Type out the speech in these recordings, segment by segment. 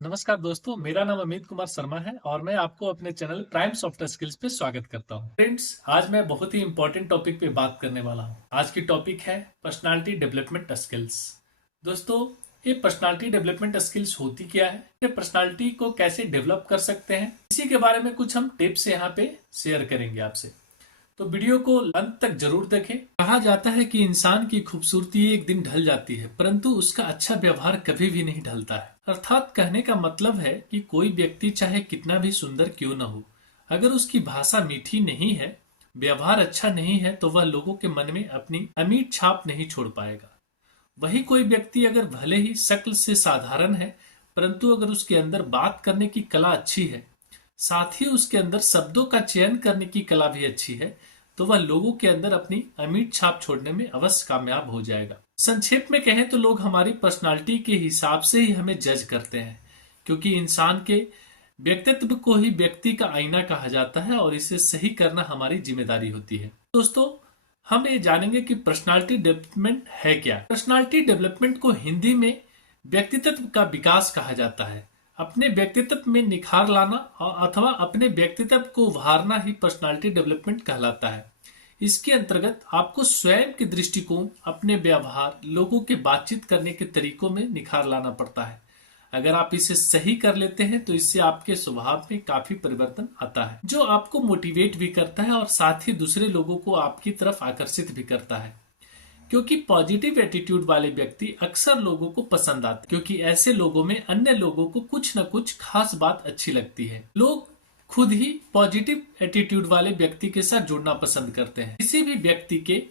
नमस्कार दोस्तों, मेरा नाम अमित कुमार शर्मा है और मैं आपको अपने चैनल प्राइम सॉफ्टवेयर स्किल्स पे स्वागत करता हूं। फ्रेंड्स, आज मैं बहुत ही इंपॉर्टेंट टॉपिक पे बात करने वाला हूं। आज की टॉपिक है पर्सनालिटी डेवलपमेंट स्किल्स। दोस्तों, ये पर्सनालिटी डेवलपमेंट स्किल्स होती क्या है, ये पर्सनालिटी को कैसे डेवलप कर सकते हैं, इसी के बारे में कुछ हम टिप्स यहाँ पे शेयर करेंगे आपसे। तो वीडियो को अंत तक जरूर देखें। कहा जाता है कि इंसान की खूबसूरती एक दिन ढल जाती है, परंतु उसका अच्छा व्यवहार कभी भी नहीं ढलता है। अर्थात कहने का मतलब है कि कोई व्यक्ति चाहे कितना भी सुंदर क्यों न हो, अगर उसकी भाषा मीठी नहीं है, व्यवहार अच्छा नहीं है, तो वह लोगों के मन में अपनी अमीट छाप नहीं छोड़ पाएगा। वही कोई व्यक्ति अगर भले ही शक्ल से साधारण है, परंतु अगर उसके अंदर बात करने की कला अच्छी है, साथ ही उसके अंदर शब्दों का चयन करने की कला भी अच्छी है, तो वह लोगों के अंदर अपनी अमीट छाप छोड़ने में अवश्य कामयाब हो जाएगा। संक्षेप में कहें तो लोग हमारी पर्सनालिटी के हिसाब से ही हमें जज करते हैं, क्योंकि इंसान के व्यक्तित्व को ही व्यक्ति का आईना कहा जाता है और इसे सही करना हमारी जिम्मेदारी होती है। दोस्तों, हम ये जानेंगे कि पर्सनालिटी डेवलपमेंट है क्या। पर्सनालिटी डेवलपमेंट को हिंदी में व्यक्तित्व का विकास कहा जाता है। अपने व्यक्तित्व में निखार लाना अथवा अपने व्यक्तित्व को उभारना ही पर्सनालिटी डेवलपमेंट कहलाता है। इसके अंतर्गत आपको स्वयं के दृष्टिकोण, अपने व्यवहार, लोगों के बातचीत करने के तरीकों में निखार लाना पड़ता है। अगर आप इसे सही कर लेते हैं तो इससे आपके स्वभाव में काफी परिवर्तन आता है, जो आपको मोटिवेट भी करता है और साथ ही दूसरे लोगों को आपकी तरफ आकर्षित भी करता है। क्योंकि पॉजिटिव एटीट्यूड वाले व्यक्ति अक्सर लोगों को पसंद आते, क्योंकि ऐसे लोगों में अन्य लोगों को कुछ न कुछ खास बात अच्छी लगती है। लोग खुद ही पॉजिटिव एटीट्यूड वाले व्यक्ति के साथ जुड़ना पसंद करते हैं। किसी भी व्यक्ति के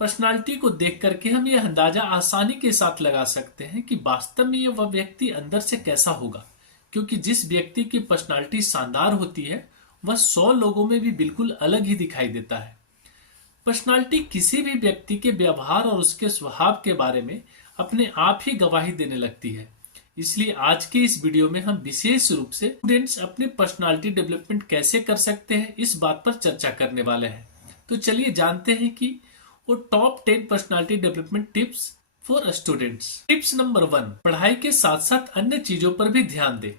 पर्सनालिटी को देख करके हम यह अंदाजा आसानी के साथ लगा सकते हैं कि वास्तव में वह व्यक्ति अंदर से कैसा होगा, क्योंकि जिस व्यक्ति की पर्सनालिटी शानदार होती है वह 100 लोगों में भी बिल्कुल अलग ही दिखाई देता है। पर्सनालिटी किसी भी व्यक्ति के व्यवहार और उसके स्वभाव के बारे में अपने आप ही गवाही देने लगती है। इसलिए आज के इस वीडियो में हम विशेष रूप से स्टूडेंट्स अपनी पर्सनालिटी डेवलपमेंट कैसे कर सकते हैं, इस बात पर चर्चा करने वाले हैं। तो चलिए जानते हैं कि वो top 10 personality development tips for students. Tips number 1, पढ़ाई के साथ साथ अन्य चीजों पर भी ध्यान दें।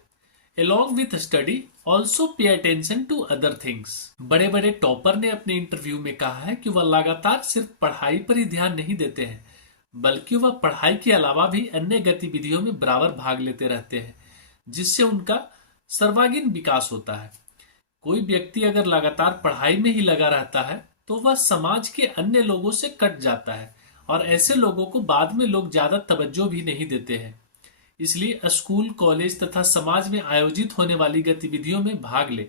Along with study, also pay attention to other things। बड़े बड़े टॉपर ने अपने इंटरव्यू में कहा है कि वह लगातार सिर्फ पढ़ाई पर ही ध्यान नहीं देते हैं, बल्कि वह पढ़ाई के अलावा भी अन्य गतिविधियों में बराबर भाग लेते रहते हैं, जिससे उनका सर्वांगीण विकास होता है। कोई व्यक्ति अगर लगातार पढ़ाई में ही लगा रहता है तो वह समाज के अन्य लोगों से कट जाता है और ऐसे लोगों को बाद में लोग ज्यादा तवज्जो भी नहीं देते हैं। इसलिए स्कूल, कॉलेज तथा समाज में आयोजित होने वाली गतिविधियों में भाग ले।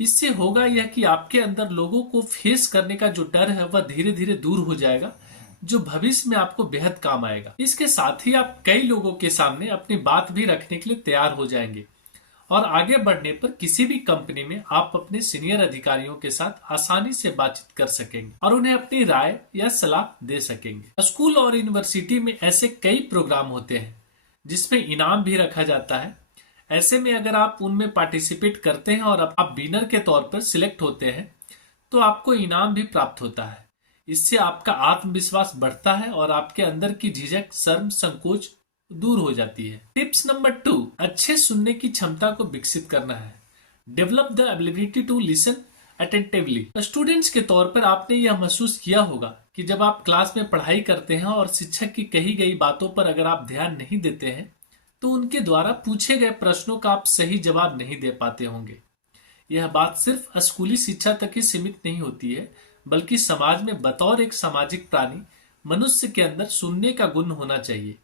इससे होगा यह कि आपके अंदर लोगों को फेस करने का जो डर है वह धीरे धीरे दूर हो जाएगा, जो भविष्य में आपको बेहद काम आएगा। इसके साथ ही आप कई लोगों के सामने अपनी बात भी रखने के लिए तैयार हो जाएंगे और आगे बढ़ने पर किसी भी कंपनी में आप अपने सीनियर अधिकारियों के साथ आसानी से बातचीत कर सकेंगे और उन्हें अपनी राय या सलाह दे सकेंगे। स्कूल और यूनिवर्सिटी में ऐसे कई प्रोग्राम होते हैं जिसमें इनाम भी रखा जाता है। ऐसे में अगर आप उनमें पार्टिसिपेट करते हैं और आप विनर के तौर पर सिलेक्ट होते हैं तो आपको इनाम भी प्राप्त होता है। इससे आपका आत्मविश्वास बढ़ता है और आपके अंदर की झिझक, शर्म, संकोच दूर हो जाती है। टिप्स नंबर 2, अच्छे सुनने की क्षमता को विकसित करना है। Develop the ability to listen attentively. Students के तौर पर आपने यह महसूस किया होगा कि जब आप क्लास में पढ़ाई करते हैं और शिक्षक की कही गई बातों पर अगर आप ध्यान नहीं देते हैं तो उनके द्वारा पूछे गए प्रश्नों का आप सही जवाब नहीं दे पाते होंगे। यह बात सिर्फ स्कूली शिक्षा तक ही सीमित नहीं होती है, बल्कि समाज में बतौर एक सामाजिक प्राणी मनुष्य के अंदर सुनने का गुण होना चाहिए।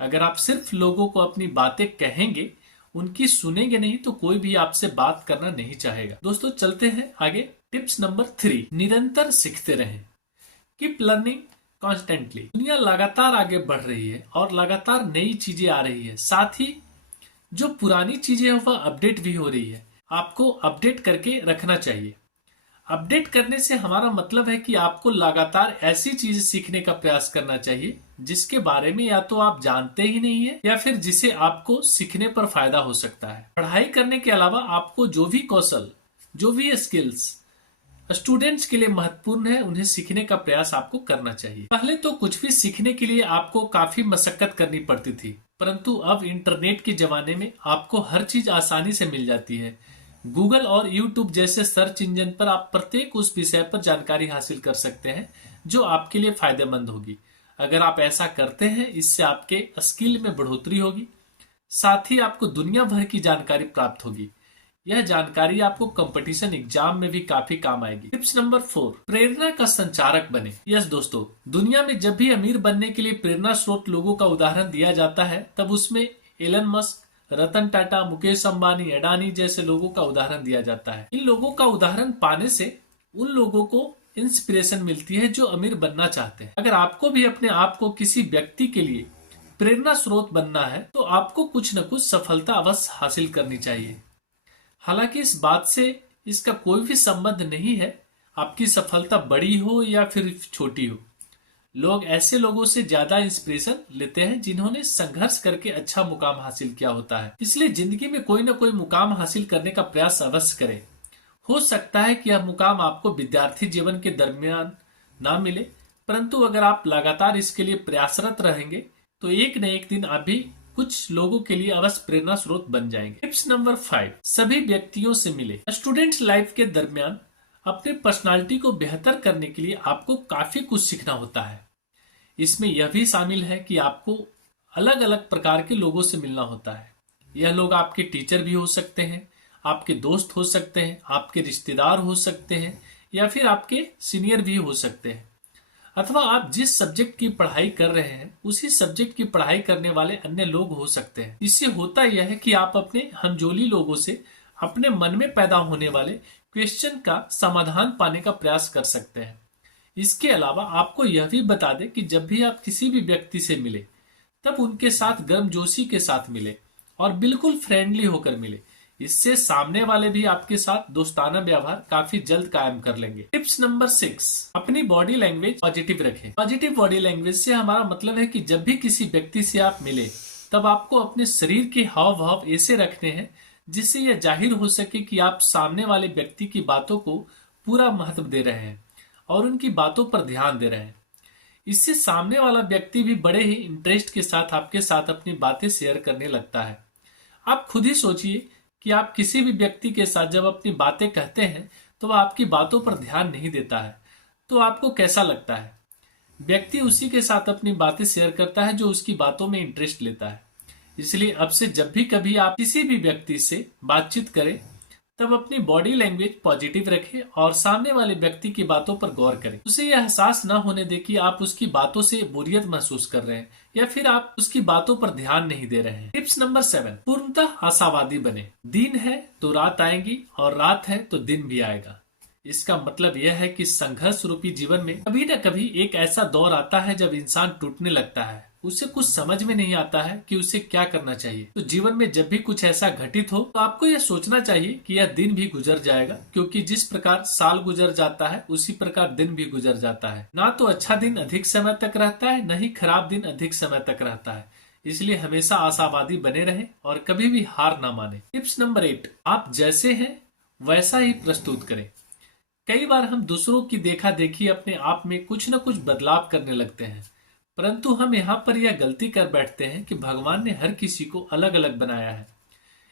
अगर आप सिर्फ लोगों को अपनी बातें कहेंगे, उनकी सुनेंगे नहीं, तो कोई भी आपसे बात करना नहीं चाहेगा। दोस्तों, चलते हैं आगे। टिप्स नंबर 3, निरंतर सीखते रहें। Keep learning constantly. दुनिया लगातार आगे बढ़ रही है और लगातार नई चीजें आ रही है, साथ ही जो पुरानी चीजें हैं वह अपडेट भी हो रही है। आपको अपडेट करके रखना चाहिए। अपडेट करने से हमारा मतलब है कि आपको लगातार ऐसी चीज सीखने का प्रयास करना चाहिए जिसके बारे में या तो आप जानते ही नहीं है या फिर जिसे आपको सीखने पर फायदा हो सकता है। पढ़ाई करने के अलावा आपको जो भी कौशल, जो भी स्किल्स स्टूडेंट्स के लिए महत्वपूर्ण है, उन्हें सीखने का प्रयास आपको करना चाहिए। पहले तो कुछ भी सीखने के लिए आपको काफी मशक्कत करनी पड़ती थी, परंतु अब इंटरनेट के जमाने में आपको हर चीज आसानी से मिल जाती है। गूगल और यूट्यूब जैसे सर्च इंजन पर आप प्रत्येक उस विषय पर जानकारी हासिल कर सकते हैं जो आपके लिए फायदेमंद होगी। अगर आप ऐसा करते हैं, इससे आपके स्किल में बढ़ोतरी होगी, साथ ही आपको दुनिया भर की जानकारी प्राप्त होगी। यह जानकारी आपको कंपटीशन एग्जाम में भी काफी काम आएगी। टिप्स नंबर 4, प्रेरणा का संचारक बने। यस दोस्तों, दुनिया में जब भी अमीर बनने के लिए प्रेरणा स्रोत लोगों का उदाहरण दिया जाता है, तब उसमें एलन मस्क, रतन टाटा, मुकेश अंबानी, अडानी जैसे लोगों का उदाहरण दिया जाता है। इन लोगों का उदाहरण पाने से उन लोगों को इंस्पिरेशन मिलती है जो अमीर बनना चाहते हैं। अगर आपको भी अपने आप को किसी व्यक्ति के लिए प्रेरणा स्रोत बनना है, तो आपको कुछ न कुछ सफलता अवश्य हासिल करनी चाहिए। हालांकि इस बात से इसका कोई भी संबंध नहीं है आपकी सफलता बड़ी हो या फिर छोटी हो। लोग ऐसे लोगों से ज्यादा इंस्पिरेशन लेते हैं जिन्होंने संघर्ष करके अच्छा मुकाम हासिल किया होता है। इसलिए जिंदगी में कोई न कोई मुकाम हासिल करने का प्रयास अवश्य करें। हो सकता है कि यह मुकाम आपको विद्यार्थी जीवन के दरमियान ना मिले, परंतु अगर आप लगातार इसके लिए प्रयासरत रहेंगे तो एक न एक दिन आप भी कुछ लोगों के लिए अवश्य प्रेरणा स्रोत बन जाएंगे। टिप्स नंबर 5, सभी व्यक्तियों से मिले। स्टूडेंट्स लाइफ के दरमियान अपने पर्सनालिटी को बेहतर करने के लिए आपको काफी कुछ सीखना होता है। इसमें यह भी शामिल है कि आपको अलग अलग प्रकार के लोगों से मिलना होता है। यह लोग आपके टीचर भी हो सकते हैं, आपके दोस्त हो सकते हैं, आपके रिश्तेदार हो सकते हैं, या फिर आपके सीनियर भी हो सकते हैं, अथवा आप जिस सब्जेक्ट की पढ़ाई कर रहे हैं उसी सब्जेक्ट की पढ़ाई करने वाले अन्य लोग हो सकते हैं। इससे होता यह है कि आप अपने हमजोली लोगों से अपने मन में पैदा होने वाले क्वेश्चन का समाधान पाने का प्रयास कर सकते हैं। इसके अलावा आपको यह भी बता दें कि जब भी आप किसी भी व्यक्ति से मिले, तब उनके साथ गर्मजोशी के साथ मिले और बिल्कुल फ्रेंडली होकर मिले। इससे सामने वाले भी आपके साथ दोस्ताना व्यवहार काफी जल्द कायम कर लेंगे। टिप्स नंबर 6, अपनी बॉडी लैंग्वेज पॉजिटिव रखें। पॉजिटिव बॉडी लैंग्वेज से हमारा मतलब है कि जब भी किसी व्यक्ति से आप मिले, तब आपको अपने शरीर के हाव भाव ऐसे रखने हैं जिससे यह जाहिर हो सके कि आप सामने वाले व्यक्ति की बातों को पूरा महत्व दे रहे हैं और उनकी बातों पर ध्यान दे रहे हैं। इससे सामने वाला व्यक्ति भी बड़े ही इंटरेस्ट के साथ आपके साथ अपनी बातें शेयर करने लगता है। आप खुद ही सोचिए कि आप किसी भी व्यक्ति के साथ जब अपनी बातें कहते हैं तो वह आपकी बातों पर ध्यान नहीं देता है, तो आपको कैसा लगता है? व्यक्ति उसी के साथ अपनी बातें शेयर करता है जो उसकी बातों में इंटरेस्ट लेता है। इसलिए अब से जब भी कभी आप किसी भी व्यक्ति से बातचीत करें, तब अपनी बॉडी लैंग्वेज पॉजिटिव रखें और सामने वाले व्यक्ति की बातों पर गौर करें। उसे यह एहसास न होने दे कि आप उसकी बातों से बोरियत महसूस कर रहे हैं या फिर आप उसकी बातों पर ध्यान नहीं दे रहे हैं। टिप्स नंबर 7, पूर्णतः आशावादी बने। दिन है तो रात आएगी और रात है तो दिन भी आएगा। इसका मतलब यह है कि संघर्ष रूपी जीवन में कभी न कभी एक ऐसा दौर आता है जब इंसान टूटने लगता है, उसे कुछ समझ में नहीं आता है कि उसे क्या करना चाहिए। तो जीवन में जब भी कुछ ऐसा घटित हो तो आपको यह सोचना चाहिए कि यह दिन भी गुजर जाएगा, क्योंकि जिस प्रकार साल गुजर जाता है उसी प्रकार दिन भी गुजर जाता है। ना तो अच्छा दिन अधिक समय तक रहता है, न ही खराब दिन अधिक समय तक रहता है। इसलिए हमेशा आशावादी बने रहें और कभी भी हार ना माने। टिप्स नंबर 8, आप जैसे हैं वैसा ही प्रस्तुत करें। कई बार हम दूसरों की देखा देखी अपने आप में कुछ न कुछ बदलाव करने लगते हैं, परंतु हम यहाँ पर यह गलती कर बैठते हैं कि भगवान ने हर किसी को अलग अलग बनाया है।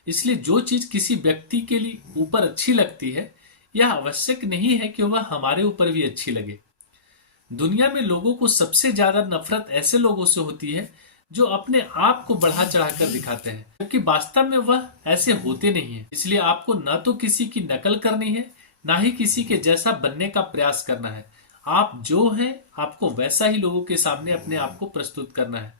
इसलिए जो चीज किसी व्यक्ति के लिए ऊपर अच्छी लगती है, यह आवश्यक नहीं है कि वह हमारे ऊपर भी अच्छी लगे। दुनिया में लोगों को सबसे ज्यादा नफरत ऐसे लोगों से होती है जो अपने आप को बढ़ा चढ़ाकर दिखाते हैं, जबकि वास्तव में वह ऐसे होते नहीं है। इसलिए आपको न तो किसी की नकल करनी है, ना ही किसी के जैसा बनने का प्रयास करना है। आप जो हैं आपको वैसा ही लोगों के सामने अपने आप को प्रस्तुत करना है,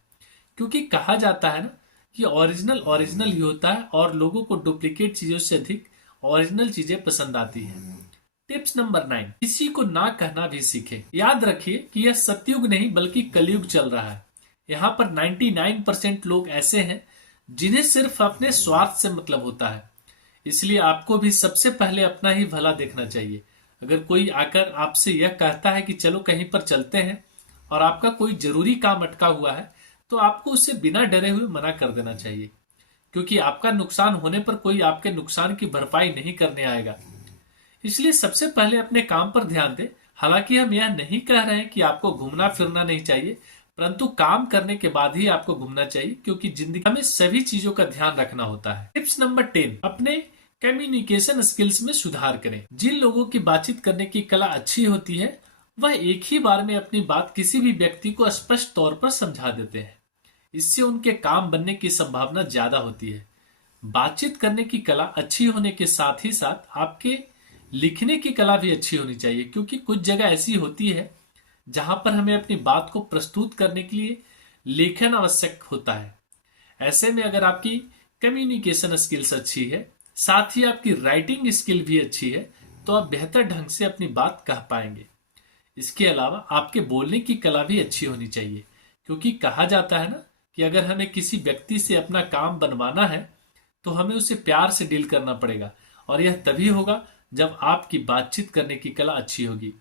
क्योंकि कहा जाता है ना कि ओरिजिनल ओरिजिनल ही होता है और लोगों को डुप्लीकेट चीजों से अधिक ओरिजिनल चीजें पसंद आती हैं। टिप्स नंबर 9, किसी को ना कहना भी सीखें। याद रखिए कि यह सतयुग नहीं बल्कि कलयुग चल रहा है। यहाँ पर 99% लोग ऐसे हैं जिन्हें सिर्फ अपने स्वार्थ से मतलब होता है। इसलिए आपको भी सबसे पहले अपना ही भला देखना चाहिए। अगर कोई आकर आपसे यह कहता है कि चलो कहीं पर चलते हैं और आपका कोई जरूरी काम अटका हुआ है, तो आपको उससे बिना डरे हुए मना कर देना चाहिए, क्योंकि आपका नुकसान होने पर कोई आपके नुकसान की भरपाई नहीं करने आएगा। इसलिए सबसे पहले अपने काम पर ध्यान दें। हालांकि हम यह नहीं कह रहे हैं कि आपको घूमना फिरना नहीं चाहिए, परंतु काम करने के बाद ही आपको घूमना चाहिए, क्योंकि जिंदगी हमें सभी चीजों का ध्यान रखना होता है। टिप्स नंबर 10, अपने कम्युनिकेशन स्किल्स में सुधार करें। जिन लोगों की बातचीत करने की कला अच्छी होती है वह एक ही बार में अपनी बात किसी भी व्यक्ति को स्पष्ट तौर पर समझा देते हैं। इससे उनके काम बनने की संभावना ज्यादा होती है। बातचीत करने की कला अच्छी होने के साथ ही साथ आपके लिखने की कला भी अच्छी होनी चाहिए, क्योंकि कुछ जगह ऐसी होती है जहां पर हमें अपनी बात को प्रस्तुत करने के लिए लेखन आवश्यक होता है। ऐसे में अगर आपकी कम्युनिकेशन स्किल्स अच्छी है, साथ ही आपकी राइटिंग स्किल भी अच्छी है, तो आप बेहतर ढंग से अपनी बात कह पाएंगे। इसके अलावा आपके बोलने की कला भी अच्छी होनी चाहिए, क्योंकि कहा जाता है ना कि अगर हमें किसी व्यक्ति से अपना काम बनवाना है तो हमें उसे प्यार से डील करना पड़ेगा, और यह तभी होगा जब आपकी बातचीत करने की कला अच्छी होगी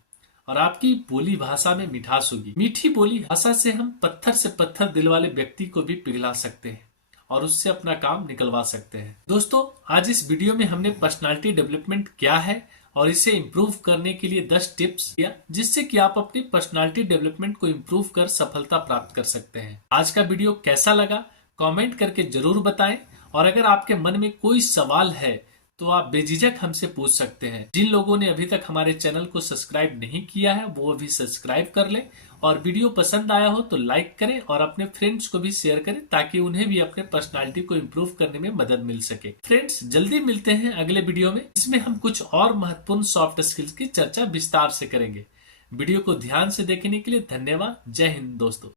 और आपकी बोली भाषा में मिठास होगी। मीठी बोली भाषा से हम पत्थर से पत्थर दिल वाले व्यक्ति को भी पिघला सकते हैं और उससे अपना काम निकलवा सकते हैं। दोस्तों, आज इस वीडियो में हमने पर्सनालिटी डेवलपमेंट क्या है और इसे इम्प्रूव करने के लिए 10 टिप्स दिया, जिससे कि आप अपनी पर्सनालिटी डेवलपमेंट को इम्प्रूव कर सफलता प्राप्त कर सकते हैं। आज का वीडियो कैसा लगा कमेंट करके जरूर बताएं, और अगर आपके मन में कोई सवाल है तो आप बेझिझक हमसे पूछ सकते हैं। जिन लोगों ने अभी तक हमारे चैनल को सब्सक्राइब नहीं किया है वो भी सब्सक्राइब कर लें, और वीडियो पसंद आया हो तो लाइक करें और अपने फ्रेंड्स को भी शेयर करें, ताकि उन्हें भी अपने पर्सनालिटी को इम्प्रूव करने में मदद मिल सके। फ्रेंड्स, जल्दी मिलते हैं अगले वीडियो में, इसमें हम कुछ और महत्वपूर्ण सॉफ्ट स्किल्स की चर्चा विस्तार से करेंगे। वीडियो को ध्यान से देखने के लिए धन्यवाद। जय हिंद दोस्तों।